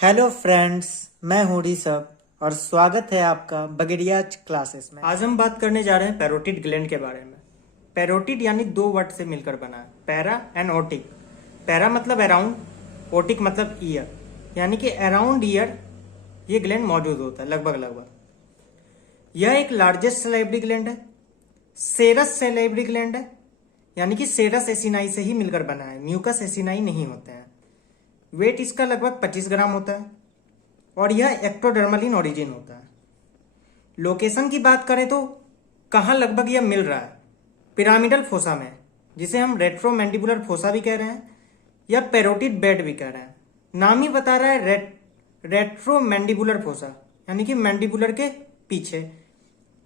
Hello friends, मैं हूँ ऋषभ और स्वागत है आपका बगड़िया क्लासेस में। आज हम बात करने जा रहे हैं पैरोटिड ग्लैंड के बारे में। पैरोटिड यानी दो वर्ड से मिलकर बना है, पैरा एंड ओटिक। पैरा मतलब अराउंड, ओटिक मतलब ईयर, यानी कि अराउंड ईयर ये ग्लैंड मौजूद होता है लगभग लगभग। यह एक लार्जेस्ट सैलिवरी ग्लैंड है, सेरस सैलिवरी ग्लैंड है, यानी कि सेरस एसिनाई से ही मिलकर बना है, म्यूकस एसिनाई नहीं होते हैं। वेट इसका लगभग 25 ग्राम होता है और यह एक्टोडर्मल इन ओरिजिन होता है। लोकेशन की बात करें तो कहाँ लगभग यह मिल रहा है, पिरामिडल फोसा में, जिसे हम रेट्रोमैंडिबुलर फोसा भी कह रहे हैं या पैरोटिड बेड भी कह रहे हैं। नाम ही बता रहा है रेट्रोमैंडिबुलर फोसा, यानी कि मैंडिबुलर के पीछे,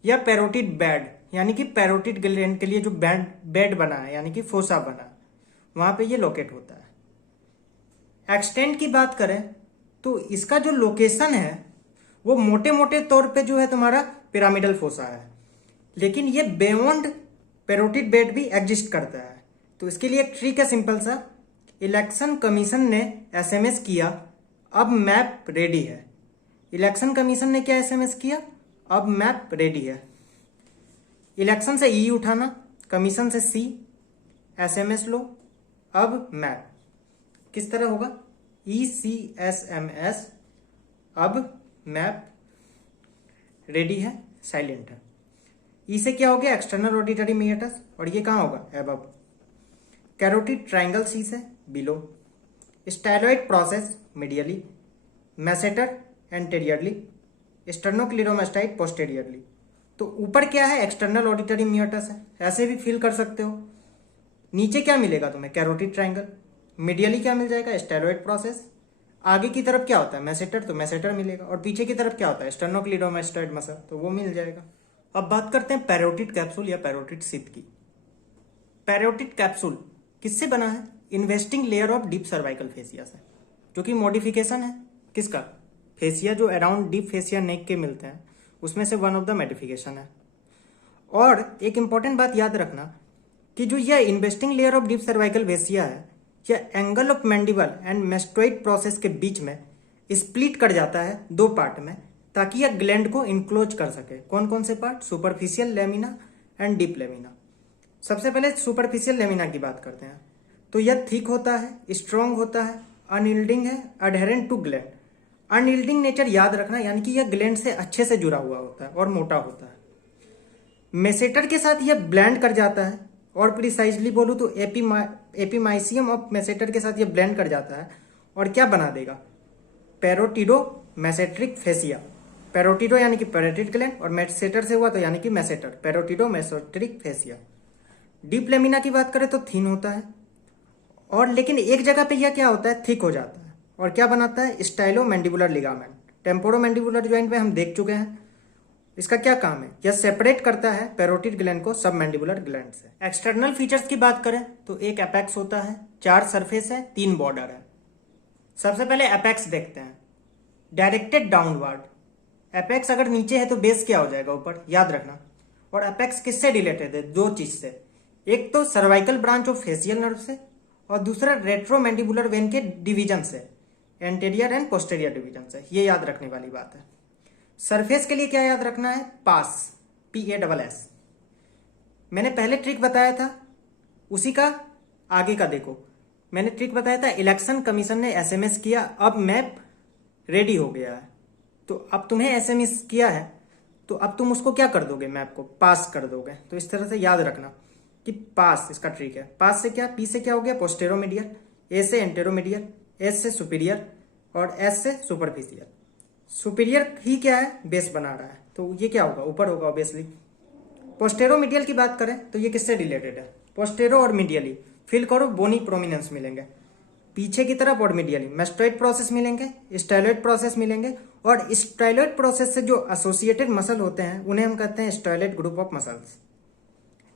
या पैरोटिड बेड यानी कि पैरोटिड ग्लैंड के लिए जो बेड बना है यानी कि फोसा बना, वहां पे ये लोकेट होता है। एक्सटेंट की बात करें तो इसका जो लोकेशन है वो मोटे मोटे तौर पे जो है तुम्हारा पिरामिडल फोसा है, लेकिन ये बियॉन्ड पैरोटिड बेड भी एग्जिस्ट करता है। तो इसके लिए एक ट्रिक है सिंपल सा। इलेक्शन कमीशन ने एसएमएस किया, अब मैप रेडी है। इलेक्शन कमीशन ने क्या एसएमएस किया, अब मैप रेडी है। इलेक्शन से ई उठाना, कमीशन से सी, एसएमएस लो, अब मैप। किस तरह होगा, ECSMS, अब मैप रेडी है, साइलेंट है। ई से क्या हो गया, एक्सटर्नल ऑडिटरी मीएटस, और ये कहाँ होगा, एबव। कैरोटिड ट्राइंगल सी से below. Styloid process medially, masseter anteriorly, sternocleidomastoid posteriorly. तो ऊपर क्या है, एक्सटर्नल ऑडिटरी मीएटस है, ऐसे भी फील कर सकते हो। नीचे क्या मिलेगा तुम्हें, कैरोटिड ट्राइंगल। मीडियली क्या मिल जाएगा, स्टेरॉइड प्रोसेस। आगे की तरफ क्या होता है, मैसेटर, तो मैसेटर मिलेगा। और पीछे की तरफ क्या होता है, स्टर्नोक्लिडोमास्टॉइड मसल, तो वो मिल जाएगा। अब बात करते हैं पैरोटिड कैप्सूल या पैरोटिड सिथ की। पैरोटिड कैप्सूल किससे बना है, investing layer of deep cervical fascia से, जो कि मॉडिफिकेशन है किसका, फेसिया जो अराउंड डीप फेसिया नेक के मिलते हैं उसमें से वन ऑफ द मॉडिफिकेशन है। और एक इंपॉर्टेंट बात याद रखना कि जो यह investing layer of deep cervical fascia है, यह angle of mandible and mastoid process के बीच में स्प्लिट कर जाता है दो पार्ट में, ताकि यह ग्लैंड को इनक्लोज कर सके। कौन कौन से part, superficial lamina and deep lamina. सबसे पहले सुपरफिशियल लेमिना की बात करते हैं। तो यह थिक होता है, स्ट्रॉन्ग होता है, अनयील्डिंग है, अडहेरेंट टू ग्लैंड। अनयील्डिंग नेचर याद रखना, यानी कि यह ग्लैंड से अच्छे से जुड़ा हुआ होता है और मोटा होता है। मेसेटर के साथ यह ब्लेंड कर जाता है, और प्रिसाइजली बोलूँ तो एपीमाइसियम ऑफ मेसेटर के साथ ये ब्लेंड कर जाता है और क्या बना देगा, पैरोटिडो मैसेट्रिक फेसिया। पैरोटिडो यानी कि पैरोटिड ग्लैंड, और मेसेटर से हुआ तो यानी कि मैसेटर, पैरोटिडो मैसेट्रिक फेसिया। डीप लेमिना की बात करें तो थिन होता है, और लेकिन एक जगह पे यह क्या होता है, थिक हो जाता है, और क्या बनाता है, Stylo mandibular ligament. Temporo mandibular joint में हम देख चुके हैं। इसका क्या काम है, यह सेपरेट करता है पैरोटिड ग्लैंड को सब मैंडिबुलर ग्लैंड से। एक्सटर्नल फीचर्स की बात करें तो एक एपेक्स होता है, 4 सरफेस है, 3 बॉर्डर है। सबसे पहले एपेक्स देखते हैं, डायरेक्टेड डाउनवर्ड। एपेक्स अगर नीचे है तो बेस क्या हो जाएगा, ऊपर, याद रखना। और एपेक्स किससे रिलेटेड है, दो चीज से, एक तो cervical branch of facial nerve से, और दूसरा रेट्रोमैंडिबुलर वेन के डिवीजन से, एंटेरियर एंड पोस्टेरियर डिवीजन से। ये याद रखने वाली बात है। सरफेस के लिए क्या याद रखना है, पास, PASS। मैंने पहले ट्रिक बताया था, उसी का आगे का देखो। मैंने ट्रिक बताया था, इलेक्शन कमीशन ने एसएमएस किया, अब मैप रेडी हो गया है। तो अब तुम्हें एसएमएस किया है तो अब तुम उसको क्या कर दोगे, मैप को पास कर दोगे। तो इस तरह से याद रखना कि पास इसका ट्रिक है। पास से क्या, P से क्या हो गया, पोस्टेरोमीडियल, A से एंटेरोमीडियल, S से सुपीरियर, और S से सुपरफिशियल। सुपीरियर ही क्या है, बेस बना रहा है, तो ये क्या होगा, ऊपर होगा ऑब्वियसली। पोस्टेरो मीडियल की बात करें तो ये किससे रिलेटेड है, पोस्टेरो और मीडियली फील करो, बोनी प्रोमिनेंस मिलेंगे पीछे की तरफ, और मीडियली मेस्टोइड प्रोसेस मिलेंगे, स्टाइलॉइड प्रोसेस मिलेंगे। और स्टाइलॉइड प्रोसेस से जो एसोसिएटेड मसल होते हैं उन्हें हम कहते हैं styloid group of muscles.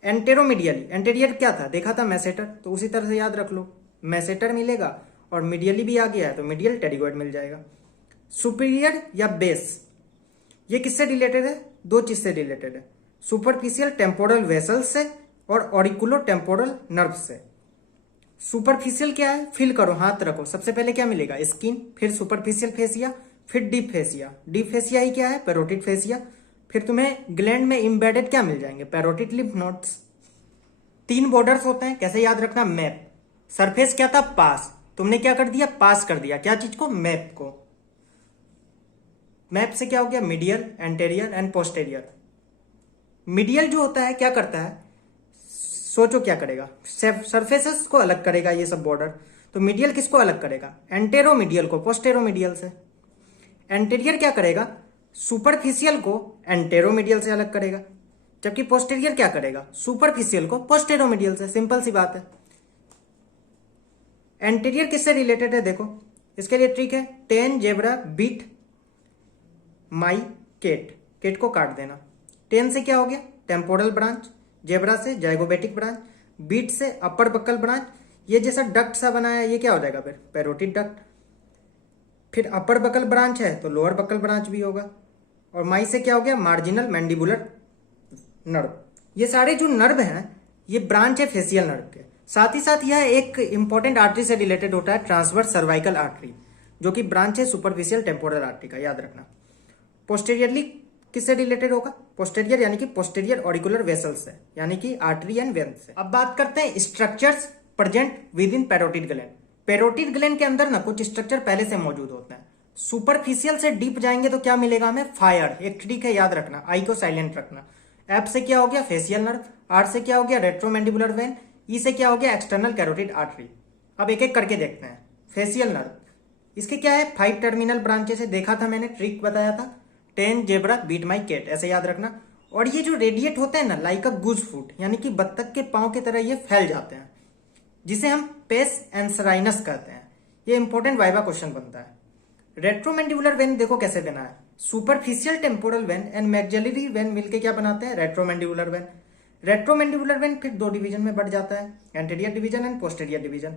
Anteromedially, anterior क्या था, देखा था मैसेटर, तो उसी तरह से याद रख लो, मैसेटर मिलेगा, और मीडियली भी आ गया है तो मीडियल टेरिगोइड मिल जाएगा। सुपीरियर या बेस, ये किससे रिलेटेड है, दो चीज से रिलेटेड है, सुपरफिशियल टेम्पोरल वेसल से और ऑरिकुलो टेम्पोरल नर्व से। सुपरफिशियल क्या है, फील करो, हाथ रखो, सबसे पहले क्या मिलेगा, स्किन, फिर सुपरफिशियल फेसिया, फिर डीप फेसिया। डीप फेसिया ही क्या है, पैरोटिड फेसिया। फिर तुम्हें ग्लैंड में इम्बेडेड क्या मिल जाएंगे, पैरोटिड लिम्फ नोड्स। 3 बॉर्डर्स होते हैं, कैसे याद रखना, मैप। सरफेस क्या था, पास, तुमने क्या कर दिया, पास कर दिया क्या चीज को, मैप को। मैप से क्या हो गया, medial, anterior and posterior. Medial जो होता है क्या करता है, सोचो क्या करेगा, सरफेसेस को अलग करेगा ये सब बॉर्डर। तो मीडियल किसको अलग करेगा, एंटेरोमीडियल को पोस्टेरोमीडियल से। एंटेरियर क्या करेगा, सुपरफिशियल को एंटेरोमीडियल से अलग करेगा, जबकि पोस्टेरियर क्या करेगा, सुपरफिशियल को पोस्टेरोमीडियल से। सिंपल सी बात है। एंटेरियर किससे रिलेटेड है, देखो इसके लिए ट्रिक है, टेन जेब्रा बीट माई केट। केट को काट देना। टेन से क्या हो गया, टेम्पोरल ब्रांच, जेब्रा से जाइगोबेटिक ब्रांच, बीट से अपर बक्कल ब्रांच। ये जैसा डक्ट सा बना है ये क्या हो जाएगा, फिर पैरोटिड डक्ट। फिर अपर बकल ब्रांच है तो लोअर बकल ब्रांच भी होगा। और माई से क्या हो गया, मार्जिनल मैंडिबुलर नर्व। ये सारे जो नर्व हैं ये ब्रांच है फेसियल नर्व के। साथ ही साथ यह एक इंपॉर्टेंट आर्टरी से रिलेटेड होता है, ट्रांसवर्स सर्वाइकल आर्टरी, जो कि ब्रांच है सुपरफिशियल टेम्पोरल आर्टरी का, याद रखना। पोस्टेरियरली किससे रिलेटेड होगा, पोस्टेरियर यानी कि पोस्टेरियर ऑरिकुलर वेसल्स से, यानी कि आर्टरी एंड वेन से। अब बात करते हैं structures present with in parotid gland. Parotid gland के अंदर ना कुछ स्ट्रक्चर पहले से मौजूद होते हैं। सुपरफिशियल से डीप जाएंगे तो क्या मिलेगा हमें, फायर, एक ट्रिक है याद रखना, आई को साइलेंट रखना। एफ से क्या हो गया, फेसियल नर्व। आर से क्या हो गया, रेट्रोमैंडिबुलर वेन। ई से क्या हो गया, एक्सटर्नल कैरोटिड आर्टरी। अब एक एक करके देखते हैं। फेसियल नर्व, इसके क्या है, 5 टर्मिनल ब्रांचेस है, देखा था मैंने, ट्रिक बताया था, 10 जेब्रा बीट माई केट, ऐसे याद रखना। और ये जो रेडिएट होते हैं ना, लाइक अ गुज फूट, यानी कि बत्तख के पांव की तरह ये फैल जाते हैं, जिसे हम पेस एंसराइनस कहते हैं। ये इंपॉर्टेंट वाइवा क्वेश्चन बनता है। रेट्रोमैंडिबुलर वेन देखो कैसे बना है, superficial temporal when and maxillary when मिलके क्या बनाते हैं, रेट्रोमैंडिबुलर वेन। रेट्रोमैंडिबुलर वेन फिर 2 डिवीजन में बढ़ जाता है, anterior division and posterior division.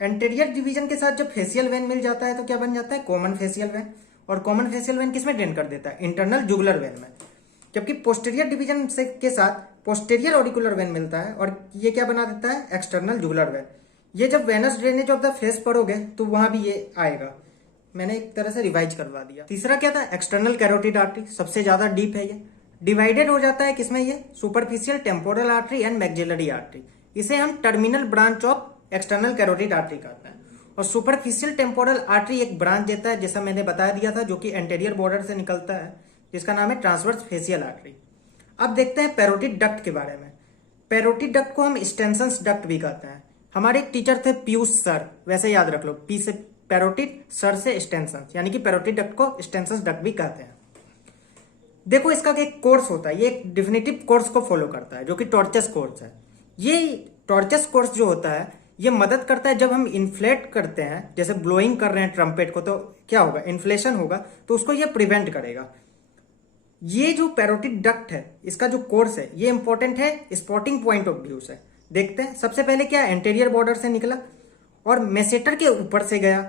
Anterior division के साथ जब फेसियल वेन मिल जाता है तो क्या बन जाता है, कॉमन फेसियल वेन। और कॉमन फेसियल वेन किसमें ड्रेन कर देता है, इंटरनल जुगुलर वेन में। जबकि पोस्टेरियर डिवीजन से के साथ पोस्टेरियर ऑरिकुलर वेन मिलता है और ये क्या बना देता है, एक्सटर्नल जुगुलर वेन। ये जब venous drainage of the face पढ़ोगे तो वहां भी ये आएगा, मैंने एक तरह से रिवाइज करवा दिया। तीसरा क्या था, एक्सटर्नल कैरोटिड आर्टरी, सबसे ज्यादा डीप है ये। डिवाइडेड हो जाता है किसमें, ये superficial temporal artery and maxillary artery. इसे हम terminal branch of external carotid artery कहते हैं। और सुपरफिशियल टेम्पोरल आर्टरी एक ब्रांच देता है, जैसा मैंने बता दिया था, जो कि एंटेरियर बॉर्डर से निकलता है, जिसका नाम है ट्रांसवर्स फेसियल आर्टरी। अब देखते हैं पैरोटिड डक्ट के बारे में। पैरोटिड डक्ट को हम स्टेंसन्स डक्ट भी कहते हैं। हमारे एक टीचर थे पीयूष सर, वैसे याद रख लो, पी से पैरोटिड, सर से स्टेंसन्स, यानी कि पैरोटिड डक्ट को स्टेंसन्स डक्ट भी कहते हैं। देखो इसका एक कोर्स होता है, ये एक डिफिनेटिव कोर्स को फॉलो करता है, जो कि टॉर्चस कोर्स है। ये टॉर्चस कोर्स जो होता है ये मदद करता है, जब हम इन्फ्लेट करते हैं, जैसे ब्लोइंग कर रहे हैं ट्रम्पेट को, तो क्या होगा, इन्फ्लेशन होगा, तो उसको ये प्रिवेंट करेगा। ये जो पैरोटिड डक्ट है, इसका जो कोर्स है ये इंपॉर्टेंट है स्पॉटिंग पॉइंट ऑफ व्यू से। देखते हैं, सबसे पहले क्या, एंटेरियर बॉर्डर से निकला और मेसेटर के ऊपर से गया,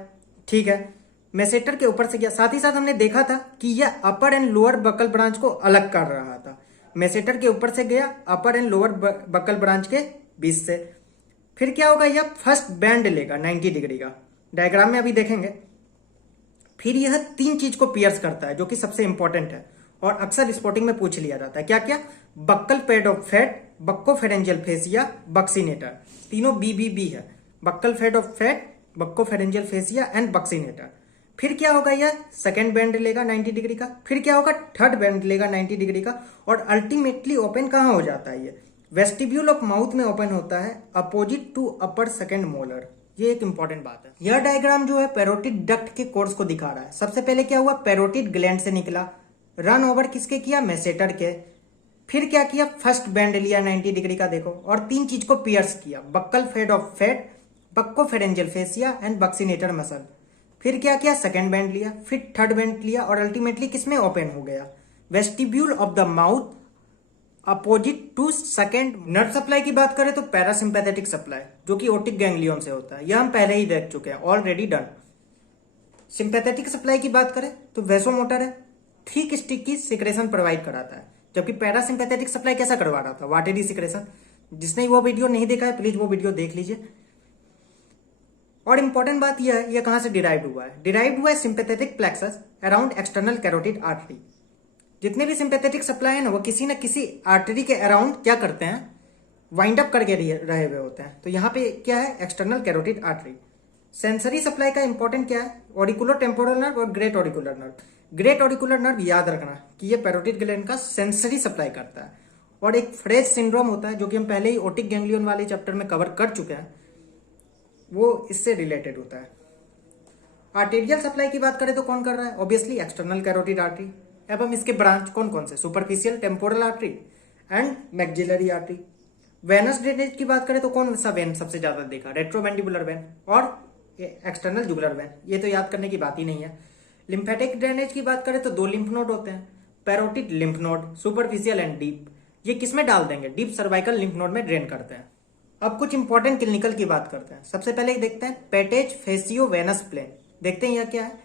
ठीक है, मेसेटर के ऊपर से गया। साथ ही साथ हमने देखा था कि यह अपर एंड लोअर बकल ब्रांच को अलग कर रहा था। मेसेटर के ऊपर से गया upper and lower buckle branch के बीच से। फिर क्या होगा, यह फर्स्ट बैंड लेगा 90 डिग्री का, डायग्राम में अभी देखेंगे। फिर यह 3 चीज को पियर्स करता है, जो कि सबसे इंपॉर्टेंट है और अक्सर स्पॉटिंग में पूछ लिया जाता है। क्या क्या, buccal pad of fat, buccopharyngeal fascia, buccinator, तीनों BBB है, buccal pad of fat, buccopharyngeal fascia and buccinator. फिर क्या होगा, यह सेकेंड बैंड लेगा 90 डिग्री का। फिर क्या होगा, थर्ड बैंड लेगा 90 डिग्री का। और अल्टीमेटली ओपन कहां हो जाता है, ये वेस्टिब्यूल ऑफ माउथ में ओपन होता है, opposite to upper second molar. ये एक इंपॉर्टेंट बात है। यह डायग्राम जो है पैरोटिड डक्ट के कोर्स को दिखा रहा है। सबसे पहले क्या हुआ, पैरोटिड ग्लैंड से निकला, रन ओवर किसके किया, मेसेटर के। फिर क्या किया, फर्स्ट बैंड लिया 90 डिग्री का, देखो, और 3 चीज को पियर्स किया, buccal pad of fat, buccopharyngeal fascia and buccinator muscle. फिर क्या किया, सेकेंड बैंड लिया, फिर थर्ड बैंड लिया और अल्टीमेटली किसमें ओपन हो गया, vestibule of the mouth opposite to second. Nerve supply की बात करें तो पैरासिम्पैथेटिक सप्लाई, जो कि ओटिक गैंग्लियन से होता है, यह हम पहले ही देख चुके हैं, ऑलरेडी डन। सिंपैथेटिक सप्लाई की बात करें तो वेसोमोटर है, थिक स्टिकी सिक्रेशन प्रोवाइड कराता है। जबकि पैरासिम्पैथेटिक सप्लाई कैसा करवा रहा था, वाटेरी सिक्रेशन। जिसने वो वीडियो नहीं देखा है प्लीज वो वीडियो देख लीजिए। और इंपॉर्टेंट बात यह है, यह कहां से डिराइव हुआ है? डिराइव हुआ है sympathetic plexus around external carotid artery. जितने भी सिंपैथेटिक सप्लाई है ना, वो किसी न किसी आर्टरी के अराउंड क्या करते हैं, वाइंड अप करके रहे हुए होते हैं। तो यहाँ पे क्या है, external carotid artery. Sensory supply का इंपॉर्टेंट क्या है, ऑडिकुलर टेम्पोरल नर्व और ग्रेट ऑडिकुलर नर्व। ग्रेट ऑडिकुलर नर्व याद रखना कि ये पैरोटिड ग्लैंड का सेंसरी सप्लाई करता है। और एक फ्रेज सिंड्रोम होता है जो कि हम पहले ही ओटिक गैंग्लियन वाले चैप्टर में कवर कर चुके हैं, वो इससे रिलेटेड होता है। आर्टेरियल सप्लाई की बात करें तो कौन कर रहा है? ऑब्वियसली एक्सटर्नल कैरोटिड आर्टरी एवं इसके ब्रांच कौन कौन से? Superficial temporal artery and maxillary artery. Venous drainage की बात करें तो कौन सा वेन सबसे ज्यादा देखा? रेट्रोमेंडिबुलर वेन और एक्सटर्नल जुगुलर वेन। ये तो याद करने की बात ही नहीं है। लिम्फेटिक ड्रेनेज की बात करें तो 2 लिम्फ नोड होते हैं, parotid lymph node, superficial and deep. ये किस में डाल देंगे? डीप सर्वाइकल लिम्फ नोड में ड्रेन करते हैं। अब कुछ इंपॉर्टेंट क्लिनिकल की बात करते हैं। सबसे पहले देखते हैं पेटेज फेसियो वेनस प्लेन। देखते हैं यह क्या है?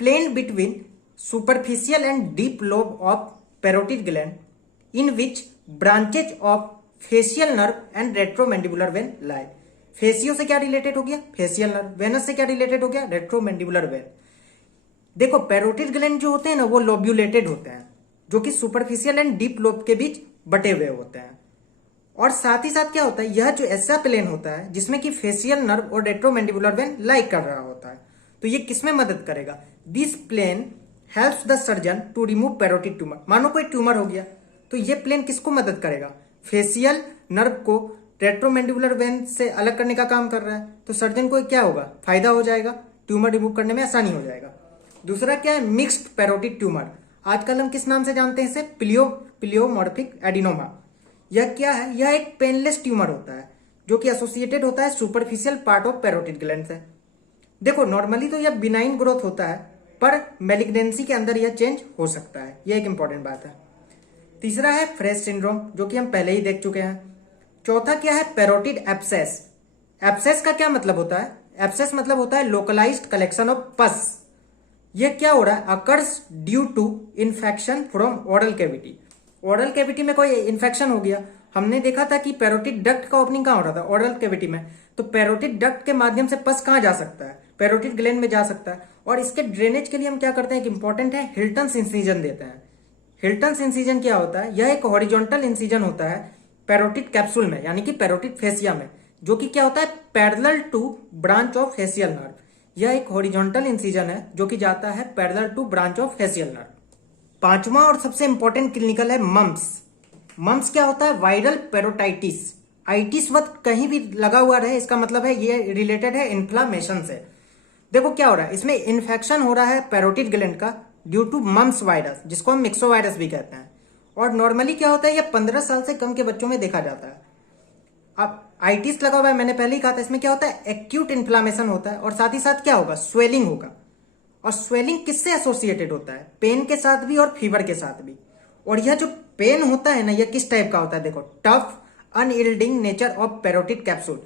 Plane between superficial and deep lobe of parotid gland in which branches of facial nerve and retromandibular vein lie. फेसियो से क्या रिलेटेड हो गया? Facial nerve. वेनस से क्या रिलेटेड हो गया? रेट्रोमेंडिबुलर वेन। देखो पैरोटिड ग्लैंड जो होते हैं ना, वो लोब्यूलेटेड होते हैं, जो कि सुपरफिशियल एंड डीप लोब के बीच बटे हुए होते हैं। और साथ ही साथ क्या होता है, यह जो ऐसा प्लेन होता है जिसमें कि फेशियल नर्व और रेट्रोमेंडिबुलर वेन लाई कर रहा होता है, तो ये किसमें मदद करेगा? This plane helps the surgeon to remove parotid tumour. मानो कोई ट्यूमर हो गया तो ये प्लेन किसको मदद करेगा? फेशियल नर्व को रेट्रोमेंडिबुलर वेन से अलग करने का काम कर रहा है, तो सर्जन को क्या होगा? फायदा हो जाएगा, ट्यूमर रिमूव करने में आसानी हो जाएगा। दूसरा क्या है? Mixed parotid tumour. आजकल हम किस नाम से जानते हैं इसे? Pleomorphic adenoma. यह क्या है? यह एक पेनलेस ट्यूमर होता है जो कि एसोसिएटेड होता है superficial part of parotid gland से। देखो नॉर्मली तो यह बिनाइन ग्रोथ होता है, पर मेलिग्नेंसी के अंदर यह चेंज हो सकता है। यह एक इंपॉर्टेंट बात है। तीसरा है फ्रेज सिंड्रोम, जो कि हम पहले ही देख चुके हैं। चौथा क्या है? Parotid abscess. एब्सेस का क्या मतलब होता है? एब्सेस मतलब होता है लोकलाइज्ड कलेक्शन ऑफ पस। यह क्या हो रहा है? Occurs due to infection from oral cavity. Oral cavity में कोई इन्फेक्शन हो गया। हमने देखा था कि पैरोटिड डक्ट का ओपनिंग कहां हो रहा था? ओरल कैविटी में। तो पैरोटिड डक्ट के माध्यम से पस कहां जा सकता है? पैरोटिड ग्लैंड में जा सकता है। और इसके ड्रेनेज के लिए हम क्या करते हैं? कि इंपॉर्टेंट है, हिल्टन्स इंसिजन देते हैं। हिल्टन्स इंसिजन क्या होता है? यह एक हॉरिजॉन्टल इंसिजन होता है पैरोटिड कैप्सूल में, यानी कि पैरोटिड फेसिया में, जो कि क्या होता है? Parallel to branch of facial nerve. यह एक हॉरिजॉन्टल इंसिजन है जो कि जाता है parallel to branch of facial nerve. पांचवा और सबसे इंपॉर्टेंट क्लिनिकल है मम्स। मम्स क्या होता है? वायरल पेरोटाइटिस। आइटिस वक्त कहीं भी लगा हुआ रहे, इसका मतलब है ये रिलेटेड है इन्फ्लामेशन से। देखो क्या हो रहा है, इसमें इन्फेक्शन हो रहा है पैरोटिड ग्लैंड का ड्यू टू मम्स वायरस, जिसको हम मिक्सोवायरस भी कहते हैं। और नॉर्मली क्या होता है, ये 15 साल से कम के बच्चों में देखा जाता है। अब आइटिस लगा हुआ है, मैंने पहले ही कहा था, इसमें क्या होता है? एक्यूट इन्फ्लामेशन होता है। और साथ ही साथ क्या होगा? स्वेलिंग होगा। और स्वेलिंग किससे एसोसिएटेड होता है? पेन के साथ भी और फीवर के साथ भी। और यह जो पेन होता है ना, यह किस टाइप का होता है? देखो, tough unyielding nature of parotid capsule.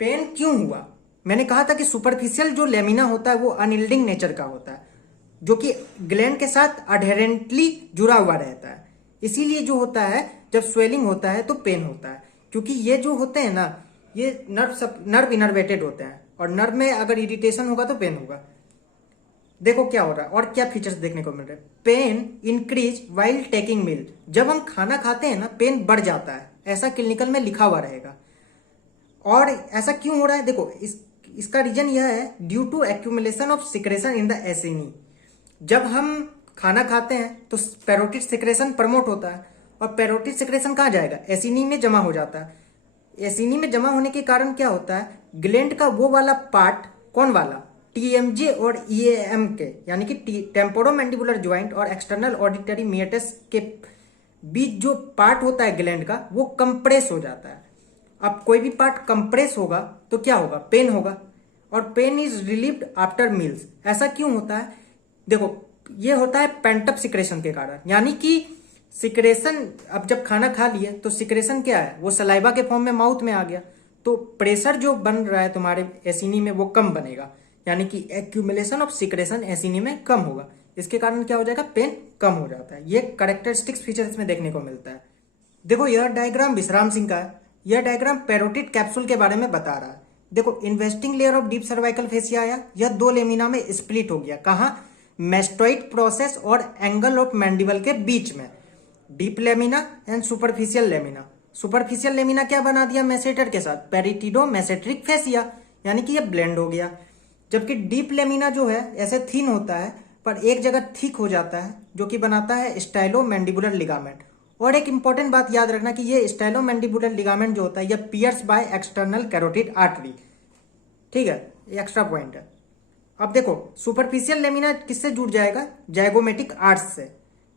Pain क्यों हुआ? मैंने कहा था कि सुपरफिशियल जो लेमिना होता है वो अनयील्डिंग नेचर का होता है, जो कि ग्लैंड के साथ अडहेरेंटली जुड़ा हुआ रहता है। इसीलिए जो होता है, जब स्वेलिंग होता है तो पेन होता है, क्योंकि ये जो होते हैं ना, ये नर्व इनर्वेटेड होते हैं, और नर्व में अगर इरिटेशन होगा तो पेन होगा। देखो क्या हो रहा है और क्या फीचर्स देखने को मिल रहे हैं। पेन इंक्रीज वाइल टेकिंग मील। जब हम खाना खाते हैं ना, पेन बढ़ जाता है, ऐसा क्लिनिकल में लिखा हुआ रहेगा। और ऐसा क्यों हो रहा है? देखो इसका रीजन यह है, due to accumulation of secretion in the acini. जब हम खाना खाते हैं तो पैरोटिड सिक्रेशन प्रमोट होता है, और पैरोटिड सिक्रेशन कहाँ जाएगा? एसिनी में जमा हो जाता है। एसिनी में जमा होने के कारण क्या होता है? ग्लैंड का वो वाला पार्ट, कौन वाला? टीएमजे और ईएएम के, यानी कि टेम्पोरोमैंडिबुलर ज्वाइंट और एक्सटर्नल ऑडिटरी मिएटस के बीच जो पार्ट होता है ग्लैंड का, वो कंप्रेस हो जाता है। अब कोई भी पार्ट कंप्रेस होगा तो क्या होगा? पेन होगा। और pain is relieved after meals. ऐसा क्यों होता है? देखो ये होता है पेंटअप सिक्रेशन के कारण, यानी कि सिक्रेशन, अब जब खाना खा लिए तो सिक्रेशन क्या है? वो सलाइवा के फॉर्म में माउथ में आ गया, तो प्रेशर जो बन रहा है तुम्हारे एसिनी में वो कम बनेगा, यानी कि एक्यूमुलेशन ऑफ सिक्रेशन एसिनी में कम होगा। इसके कारण क्या हो जाएगा? पेन कम हो जाता है। ये कैरेक्टरिस्टिक्स फीचर इसमें देखने को मिलता है। देखो यह डायग्राम विश्राम सिंह का है। यह डायग्राम पैरोटिड कैप्सूल के बारे में बता रहा है। देखो investing layer of deep cervical fascia आया, यह दो लेमिना में स्प्लिट हो गया। कहाँ? मेस्टोइड प्रोसेस और एंगल ऑफ मैंडिबल के बीच में। Deep lamina and superficial lamina. Superficial lamina क्या बना दिया मेसेटर के साथ? पेरिटिडो मेसेट्रिक फेसिया, यानी कि ये ब्लेंड हो गया। जबकि डीप लेमिना जो है ऐसे थिन होता है पर एक जगह थिक हो जाता है, जो कि बनाता है स्टाइलो मैंडिबुलर लिगामेंट। और एक इंपॉर्टेंट बात याद रखना कि ये स्टाइलो मैंडिबुलर लिगामेंट जो होता है यह pierce by external carotid artery. ठीक है, ये एक्स्ट्रा पॉइंट है। अब देखो सुपरफिशियल लेमिना किससे जुड़ जाएगा? जाइगोमेटिक आर्ट्स से।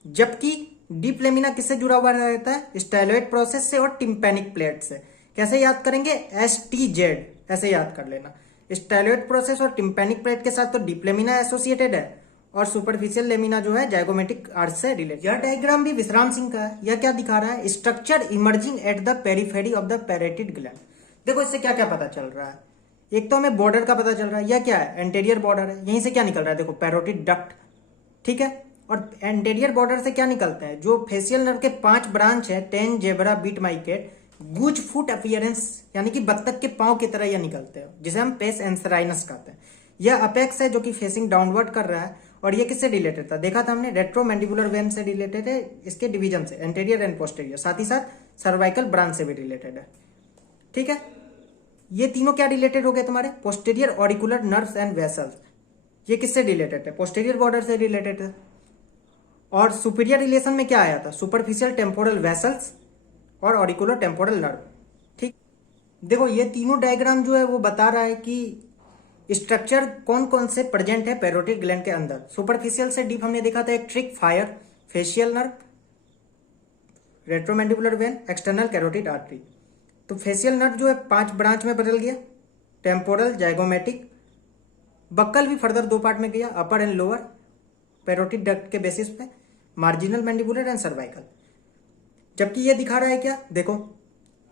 जबकि डीप लेमिना किससे जुड़ा हुआ रहता है? स्टाइलोइड प्रोसेस से और टिम्पैनिक प्लेट से। कैसे याद करेंगे? STZ ऐसे याद कर लेना। स्टाइलोइड प्रोसेस और टिम्पैनिक प्लेट के साथ तो डीप लेमिना एसोसिएटेड है और सुपरफिशियल लेमिना जो है जाइगोमेटिक आर्ट्स से रिलेटेड। यह डायग्राम भी विश्राम सिंह का है। यह क्या दिखा रहा है? Structure emerging at the periphery of the parotid gland. देखो इससे क्या क्या पता चल रहा है? एक तो हमें बॉर्डर का पता चल रहा है, यह क्या है? एंटेरियर बॉर्डर है। यहीं से क्या निकल रहा है? देखो पैरोटिड डक्ट। ठीक है, और एंटेरियर बॉर्डर से क्या निकलते हैं? जो फेशियल नर्व के 5 ब्रांच है, टेन, जेब्रा, बीट माइकेट, गुज फुट अपीयरेंस, यानी कि बत्तख के पांव की तरह यह निकलते हैं, जिसे हम पेस एंसराइनस कहते हैं। यह अपेक्स है जो कि फेसिंग डाउनवर्ड कर रहा है। और ये किससे रिलेटेड था? देखा था हमने, रेट्रोमैंडिबुलर वेन से रिलेटेड है, इसके डिवीजन से, एंटेरियर एंड पोस्टेरियर। साथ ही साथ सर्वाइकल ब्रांच से भी रिलेटेड है। ठीक है, ये तीनों क्या रिलेटेड हो गए तुम्हारे? Posterior auricular nerves and vessels. ये किससे रिलेटेड है? पोस्टेरियर बॉर्डर से रिलेटेड है। और सुपीरियर रिलेशन में क्या आया था? सुपरफिशियल टेम्पोरल वेसल्स और ऑरिकुलर टेम्पोरल नर्व। ठीक, देखो ये तीनों डायग्राम जो है वो बता रहा है कि स्ट्रक्चर कौन कौन से प्रेजेंट है पैरोटिड ग्लैंड के अंदर। सुपरफिशियल से डीप हमने देखा था एक ट्रिक फायर, facial nerve, retromandibular vein, external carotid artery. तो फेशियल नर्व जो है 5 ब्रांच में बदल गया, टेम्पोरल, जाइगोमेटिक। बक्कल भी फर्दर 2 पार्ट में गया, upper and lower parotid duct के बेसिस पे, मार्जिनल मैंडिबुलर एंड सर्वाइकल। जबकि ये दिखा रहा है क्या? देखो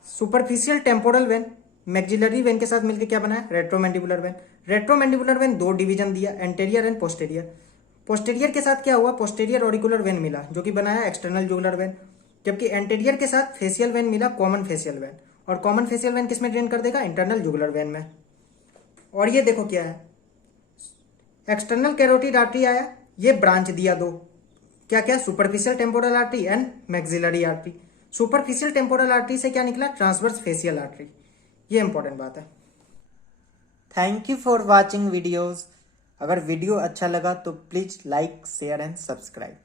superficial temporal vein maxillary vein के साथ मिलकर क्या बनाया? Retromandibular vein. Retromandibular vein 2 division दिया, एंटेरियर एंड पोस्टेरियर। पोस्टेरियर के साथ क्या हुआ? पोस्टेरियर ऑरिकुलर वेन मिला, जो कि बनाया एक्सटर्नल जुगुलर वेन। जबकि एंटेरियर के साथ फेशियल वेन मिला, कॉमन फेशियल वेन। और कॉमन फेशियल वेन किस में ड्रेन कर देगा? इंटरनल जुगुलर वेन में। और ये देखो क्या है, एक्सटर्नल कैरोटिड आर्टरी आया, ये ब्रांच दिया 2, क्या क्या? Superficial temporal artery and maxillary artery. Superficial temporal artery से क्या निकला? Transverse facial artery. ये इंपॉर्टेंट बात है। Thank you for watching videos. अगर वीडियो अच्छा लगा तो please like, share and subscribe.